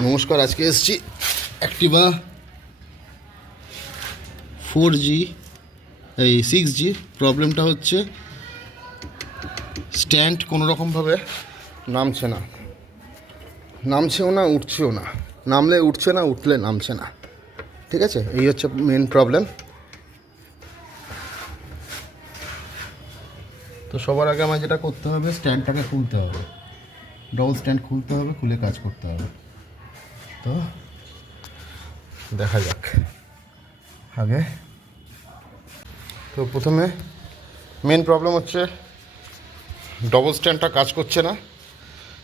নমস্কার, আজকে এসেছি অ্যাক্টিভা 4G 6G। প্রবলেমটা হচ্ছে স্ট্যান্ড কোনো রকমভাবে নামছেও না উঠছেও না, নামলে উঠছে না, উঠলে নামছে না। ঠিক আছে, এই হচ্ছে মেন প্রবলেম। তো সবার আগে আমার যেটা করতে হবে, স্ট্যান্ডটাকে খুলতে হবে, ডবল স্ট্যান্ড খুলতে হবে, খুলে কাজ করতে হবে। তো দেখা যাক আগে। তো প্রথমে মেন প্রবলেম হচ্ছে ডবল স্ট্যান্ডটা কাজ করছে না।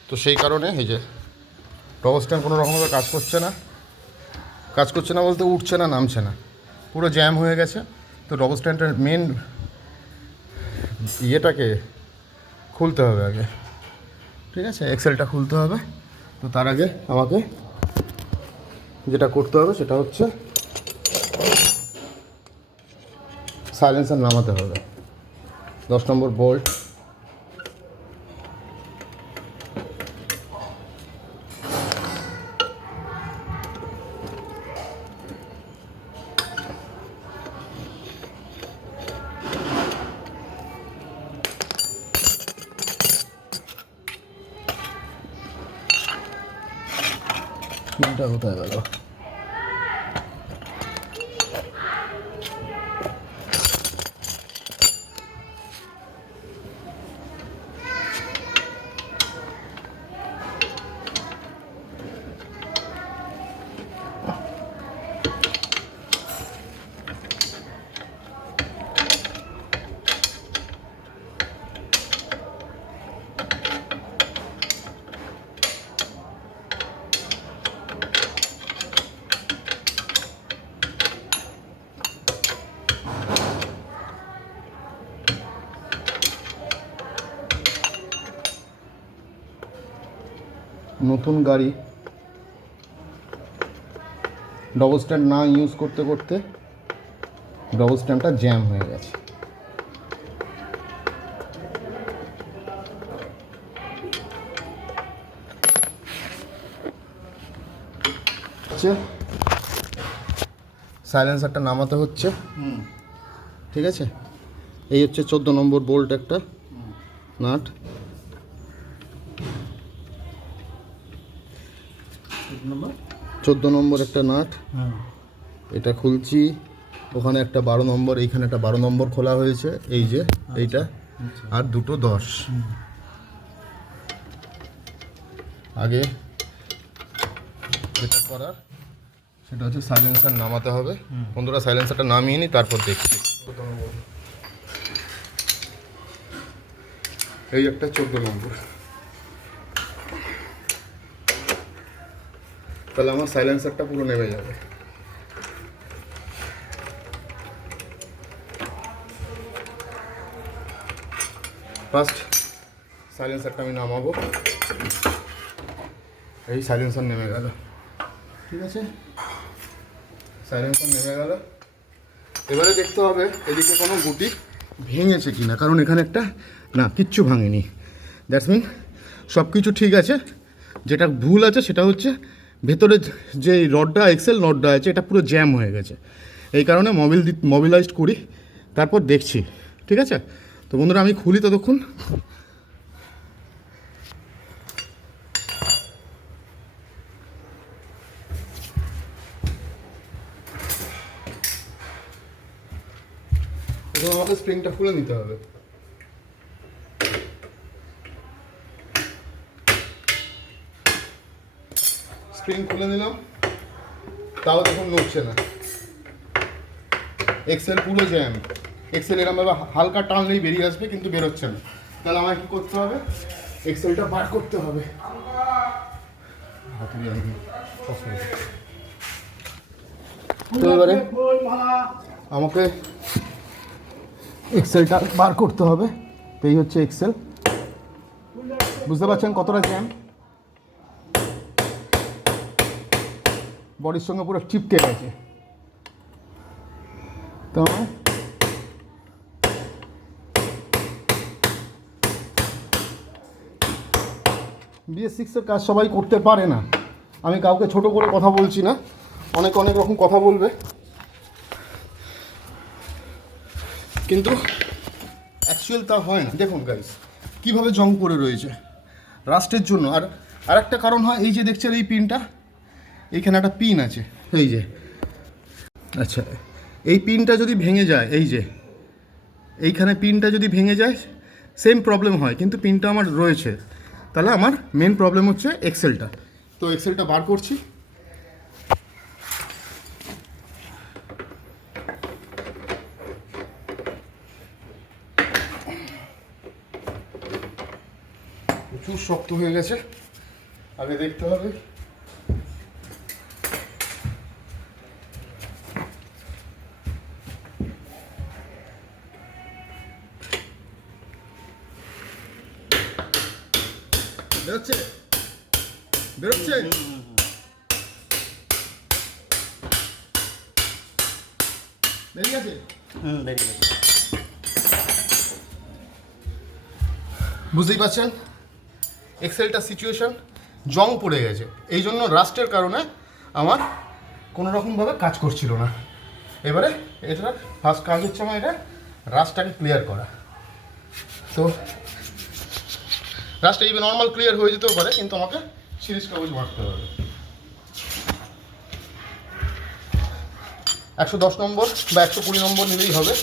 তো সেই কারণে এই যে ডবল স্ট্যান্ড কোনো রকমভাবে কাজ করছে না বলতে উঠছে না, নামছে না, পুরো জ্যাম হয়ে গেছে। তো ডবল স্ট্যান্ডের মেন ইয়েটাকে খুলতে হবে আগে। ঠিক আছে, এক্সেলটা খুলতে হবে। তো তার আগে আমাকে যেটা করতে হবে সেটা হচ্ছে সাইলেন্সার নামাতে হবে। 10 নম্বর বোল্ট, কোনটা কোথায় গেল? নতুন গাড়ি ডবল স্ট্যান্ড না ইউজ করতে করতে ডবল স্ট্যান্ডটা জ্যাম হয়ে গেছে। সাইলেন্সারটা নামাতে হচ্ছে। ঠিক আছে, এই হচ্ছে 14 নম্বর বোল্ট, একটা নাট। নম্বর 14 নম্বর একটা নাট, এটা খুলছি। ওখানে একটা 12 নম্বর, এইখানে একটা 12 নম্বর খোলা হয়েছে, এই যে এইটা, আর দুটো 10। আগে যেটা করার সেটা হচ্ছে সাইলেন্সার নামাতে হবে। বন্ধুরা, সাইলেন্সারটা নামিয়ে নিই, তারপর দেখছি। এই একটা 14 নম্বর, তাহলে আমার সাইলেন্সারটা পুরো নেমে যাবে। ফার্স্ট সাইলেন্সারটা আমি নামাবো। এই সাইলেন্সার নেমে গেল। ঠিক আছে, সাইলেন্সার নেমে গেল। এবারে দেখতে হবে এদিকে কোনো গুটি ভেঙেছে কি না, কারণ এখানে একটা না, কিচ্ছু ভাঙেনি। দ্যাটস মিন সব কিছু ঠিক আছে। যেটা ভুল আছে সেটা হচ্ছে ভেতরে যে রডটা, এক্সেল রডটা আছে, এটা পুরো জ্যাম হয়ে গেছে। এই কারণে মোবিলাইজড করি, তারপর দেখছি। ঠিক আছে, তো বন্ধুরা আমি খুলি ততক্ষণ। আমাকে স্প্রিংটা খুলে নিতে হবে। স্প্রিং খুলে নিলাম, তাও দেখুন নড়ছে না। এক্সেল পুরো জ্যাম। এক্সেল এরকমভাবে হালকা টানলেই বেরিয়ে আসবে, কিন্তু বেরোচ্ছে না। তাহলে আমাকে কী করতে হবে? এক্সেলটা বার করতে হবে। তো এবারে আমাকে এক্সেলটা বার করতে হবে। তো এই হচ্ছে এক্সেল, বুঝতে পারছেন কতটা জ্যাম। বডির সঙ্গে পুরো চিপকে গেছে। তো BS6 এর কাজ সবাই করতে পারে না, আমি কাউকে ছোট করে কথা বলছি না, অনেক অনেক রকম কথা বলবে, কিন্তু অ্যাকচুয়াল তা হয় না। দেখুন গাইস কীভাবে জং পড়ে রয়েছে রাস্টের জন্য। আর একটা কারণ হয়, এই যে দেখছেন এই পিনটা, এইখানে একটা পিন আছে, এই যে, আচ্ছা এই পিনটা যদি ভেঙে যায়, এই যে এইখানে পিনটা যদি ভেঙে যায় সেম প্রবলেম হয়, কিন্তু পিনটা আমার রয়েছে, তাহলে আমার মেন প্রবলেম হচ্ছে এক্সেলটা। তো এক্সেলটা বার করছি। প্রচুর শক্ত হয়ে গেছে, আগে দেখতে হবে। বেরোচ্ছে বেরোচ্ছে বেরিয়ে গেছে, বেরিয়ে গেছে। বুঝতেই পারছেন এক্সেলটা সিচুয়েশন, জং পড়ে গেছে, এই জন্য রাস্টের কারণে আমার কোনো রকমভাবে কাজ করছিল না। এবারে এটার ফার্স্ট কাজ হচ্ছে আমার এটা রাস্টটাকে ক্লিয়ার করা। তো রাস্টটা এই নর্মাল ক্লিয়ার হয়ে যেতেও পারে, কিন্তু আমাকে সিরিজ কাগজ মারতে হবে। 110 নম্বর বা 120 নম্বর নিলেই হবে।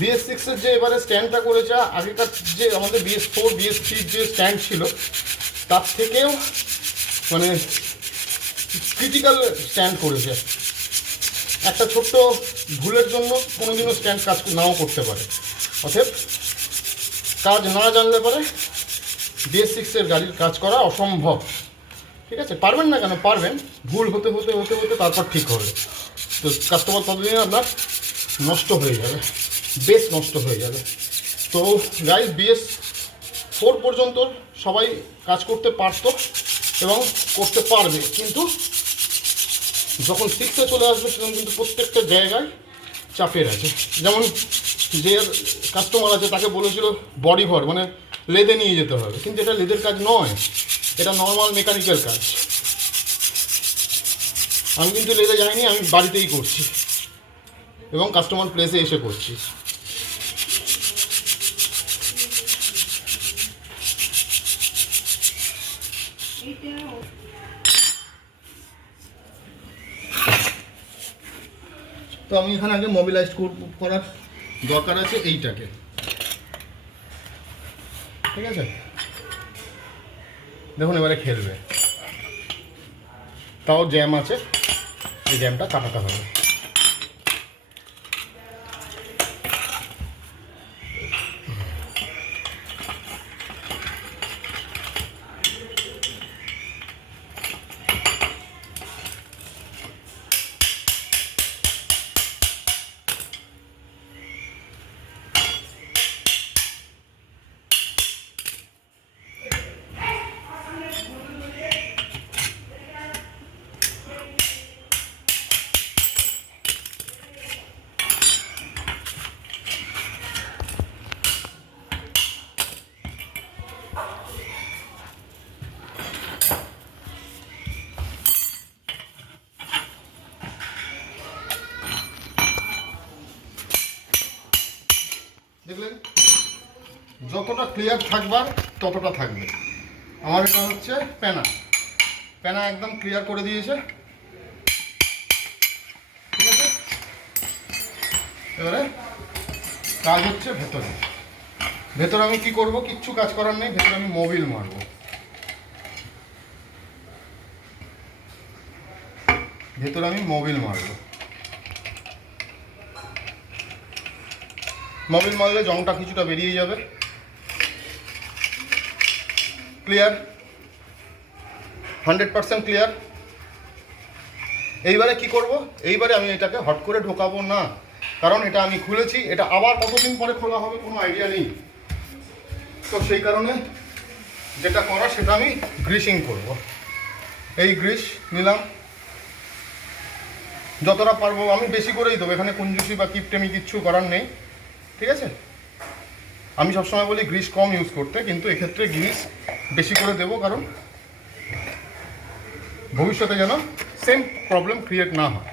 BS6-এর যে এবারে স্ট্যান্ডটা করেছে, আগেকার যে আমাদের BS4 BS3 যে স্ট্যান্ড ছিল তার থেকেও মানে ক্রিটিক্যাল স্ট্যান্ড করেছে। একটা ছোট্ট ভুলের জন্য কোনোদিনও স্ট্যান্ড কাজ নাও করতে পারে। অতএব কাজ না জানলে পরে BS6-এর গাড়ির কাজ করা অসম্ভব। ঠিক আছে, পারবেন না কেন, পারবেন, ভুল হতে হতে হতে হতে তারপর ঠিক হবে। তো কাস্টমার ততদিন আপনার নষ্ট হয়ে যাবে, বেশ নষ্ট হয়ে যাবে। তো গাইস BS4 পর্যন্ত সবাই কাজ করতে পারতো এবং করতে পারবে, কিন্তু যখন 6-এ চলে আসবে সেখানে কিন্তু প্রত্যেকটা জায়গায় চাপের আছে। যেমন যে কাস্টমার আছে তাকে বলেছিল বডি ভর মানে লেদে নিয়ে যেতে হবে, কিন্তু এটা লেদের কাজ নয়, এটা নর্মাল মেকানিক্যাল কাজ। আমি কিন্তু লেদে যাইনি, আমি বাড়িতেই করছি এবং কাস্টমার প্লেসে এসে করছি। তো আমি এখানে আগে মোবিলাইজ করার দরকার আছে এইটাকে, ঠিক আছে। দেখুন এবারে খেলবে, তাও জ্যাম আছে, এই জ্যামটা কাটাতে হবে। দেখলেন যতটা ক্লিয়ার থাকবার ততটা থাকবে। আমার এটা হচ্ছে প্যানা একদম ক্লিয়ার করে দিয়েছে, ঠিক আছে। এবারে কাজ হচ্ছে ভেতরে আমি কি করব, কিচ্ছু কাজ করার নেই, ভেতরে আমি মোবিল মারবো। মোবিল মারলে জংটা কিছুটা বেরিয়ে যাবে। Clear, 100% clear. এইবারে কি করব, এইবারে আমি এটাকে হট করে ঢোকাবো না, কারণ এটা আমি খুলেছি, এটা আবার কতদিন পরে খোলা হবে কোনো আইডিয়া নেই। তো সেই কারণে যেটা করা সেটা আমি গ্রিসিং করব। এই গ্রিস নিলাম, যতটা পারবো আমি বেশি করেই দেবো, এখানে কুঞ্জুসি বা কিপটেমি কিচ্ছু করার নেই, ঠিক আছে। আমি সবসময় বলি গ্রিস কম ইউজ করতে, কিন্তু এক্ষেত্রে গ্রিস বেশি করে দেবো, কারণ ভবিষ্যতে যেন সেম প্রবলেম ক্রিয়েট না হয়।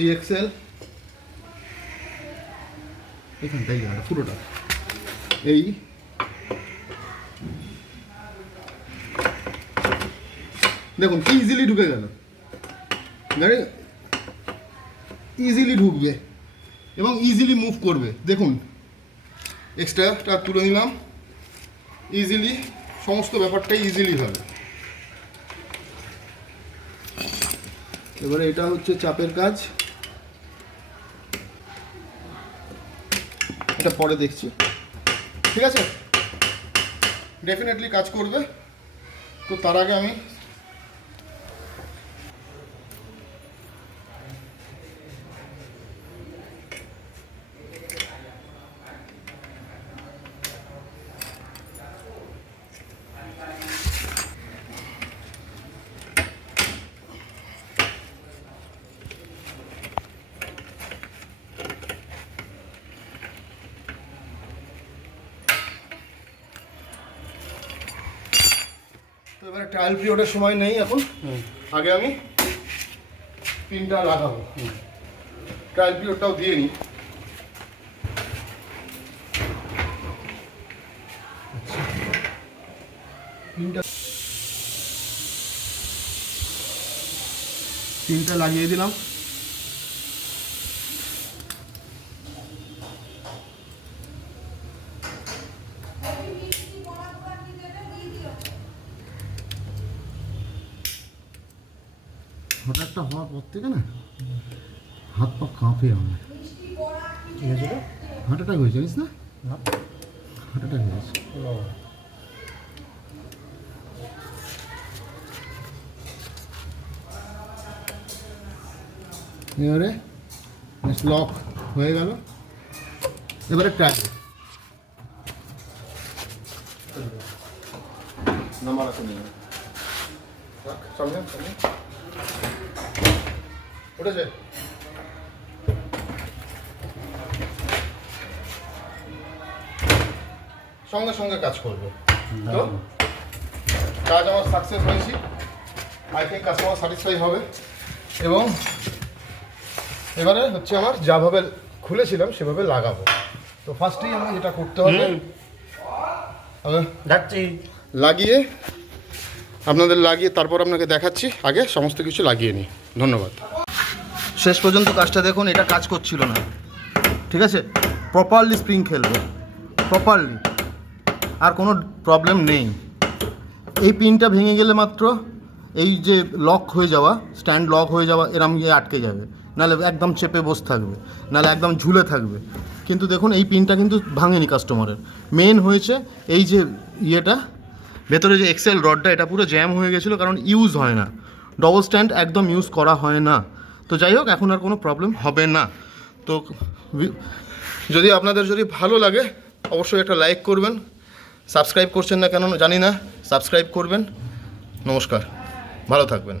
এই এক্সেল এখানটাই জানা পুরোটা এই দেখুন ইজিলি ঢুকে গেল, গাড়ি ইজিলি ঢুকবে এবং ইজিলি মুভ করবে। দেখুন এক্সট্রাটা তুলে নিলাম, ইজিলি সমস্ত ব্যাপারটাই ইজিলি হবে। এবারে এটা হচ্ছে চাপের কাজ, এটা পরে দেখছি, ঠিক আছে। ডেফিনেটলি কাজ করবে। তো তার আগে আমি তো এবারে ট্রায়াল পিরিয়ডের সময় নেই এখন, আগে আমি পিনটা লাগাবো, ট্রায়াল পিরিয়ডটাও দিয়ে নিই। পিনটা লাগিয়ে দিলাম। হঠাৎটা হওয়ার পর থেকে না হাত পা কাঁপে আমার। হার্ট অ্যাটাক হয়েছে জানিস না? হার্ট অ্যাটাক হয়েছে। এবারে লক হয়ে গেল, এবারে ট্রাই নাম্বার আছে নিয়ে সামনে সামনে উঠেছে। সঙ্গে সঙ্গে কাজ করবে। তো কাজ আমার সাকসেস হয়েছি, আই থিঙ্ক কাস্টমার স্যাটিসফাই হবে। এবং এবারে হচ্ছে আমার যাভাবে খুলেছিলাম সেভাবে লাগাবো। তো ফার্স্টেই আমার যেটা করতে হবে, লাগিয়ে আপনাদের লাগিয়ে তারপর আপনাকে দেখাচ্ছি, আগে সমস্ত কিছু লাগিয়ে নিই। ধন্যবাদ। শেষ পর্যন্ত কাজটা দেখুন, এটা কাজ করছিল না, ঠিক আছে। প্রপারলি স্প্রিং খেলবে, প্রপারলি, আর কোনো প্রবলেম নেই। এই পিনটা ভেঙে গেলে মাত্র এই যে লক হয়ে যাওয়া, স্ট্যান্ড লক হয়ে যাওয়া, এরম গিয়ে আটকে যাবে, নাহলে একদম চেপে বসে থাকবে, নাহলে একদম ঝুলে থাকবে। কিন্তু দেখুন এই পিনটা কিন্তু ভাঙেনি কাস্টমারের। মেন হয়েছে এই যে ইয়েটা, ভেতরে যে এক্সেল রডটা, এটা পুরো জ্যাম হয়ে গেছিলো, কারণ ইউজ হয় না, ডবল স্ট্যান্ড একদম ইউজ করা হয় না। তো যাই হোক, এখন আর কোনো প্রবলেম হবে না। তো যদি আপনাদের যদি ভালো লাগে অবশ্যই একটা লাইক করবেন, সাবস্ক্রাইব করছেন না কেন জানি না, সাবস্ক্রাইব করবেন। নমস্কার, ভালো থাকবেন।